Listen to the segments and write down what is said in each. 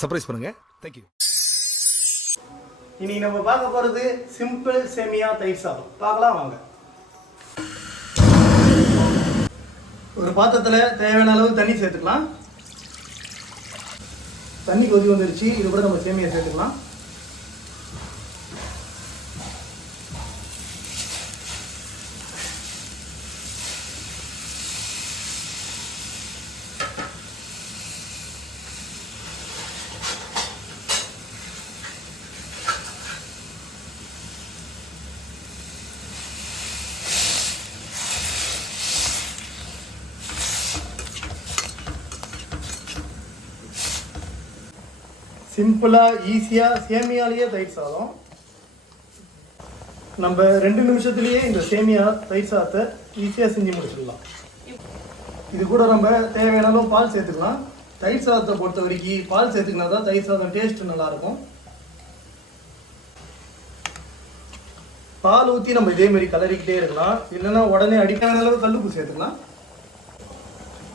Surprise பண்ணுங்க. Thank you. இனி நம்ம பார்க்க போறது சிம்பிள் சேமியா தயிர் சாதம். பார்க்கலாம் வாங்க. ஒரு பாத்திரத்துல தேவையான அளவு தண்ணி சேர்த்துக்கலாம். தண்ணி கொதி வந்துருச்சு. இது கூட நம்ம சேமியா சேர்த்துக்கலாம். சிம்பிளா ஈஸியா சேமியாலேயே தயிர் சாதம். நம்ம 2 நிமிஷத்துலயே இந்த சேமியா தயிர் சாதத்தை ஈஸியா செஞ்சு முடிச்சிடலாம். இது கூட நம்ம தேவையான அளவு பால் சேர்த்துக்கலாம். தயிர் சாதத்தை பொறுத்த வரைக்கும் பால் சேர்த்துக்கினா தான் தயிர் சாதம் டேஸ்ட் நல்லா இருக்கும். பால் ஊற்றி நம்ம இதே மாதிரி கலரிக்கிட்டே இருக்கலாம். இல்லைன்னா உடனே அடிக்கான அளவு கல்லுப்பு சேர்த்துக்கலாம்.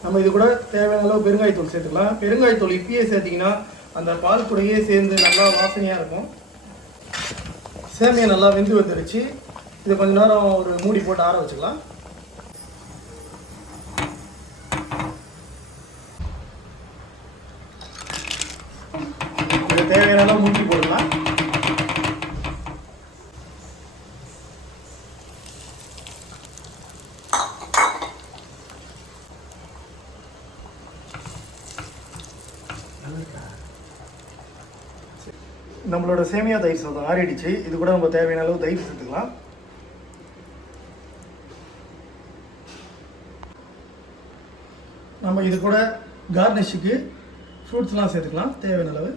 நம்ம இது கூட தேவையான அளவு பெருங்காயத்தூள் சேர்த்துக்கலாம். பெருங்காயத்தூள் இப்பயே சேர்த்திங்கன்னா அந்த பால் கூடயே சேர்ந்து நல்லா வாசனையாக இருக்கும். சேமியா நல்லா வெந்து வந்துருச்சு. இதை கொஞ்ச நேரம் ஒரு மூடி போட்டு ஆற வச்சுக்கலாம். இது தேவையான அளவு மூடி போடலாம். நம்மளோட சேமியா தயிர் சாதம் ஆறிடுச்சு. இது கூட நம்ம தேவையான அளவு தயிர் சேர்த்துக்கலாம். நம்ம இது கூட கார்னிஷுக்கு ஃப்ரூட்ஸ்லாம் சேர்த்துக்கலாம் தேவையான அளவு.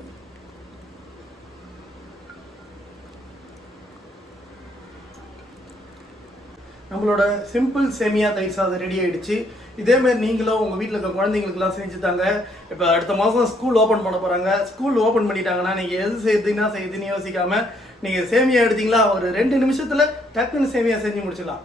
நம்மளோட சிம்பிள் சேமியா தயிர் சாதம் ரெடி ஆகிடுச்சு. இதேமாதிரி நீங்களும் உங்கள் வீட்டில் இருக்க குழந்தைங்களுக்குலாம் செஞ்சு தாங்க. இப்போ அடுத்த மாதம் ஸ்கூல் ஓப்பன் பண்ண போகிறாங்க. ஸ்கூல் ஓப்பன் பண்ணிட்டாங்கன்னா நீங்கள் எது செய்யுதுன்னு யோசிக்காமல் நீங்கள் சேமியா எடுத்தீங்களா ஒரு 2 நிமிஷத்தில் டக்குன்னு சேமியா செஞ்சு முடிச்சிடலாம்.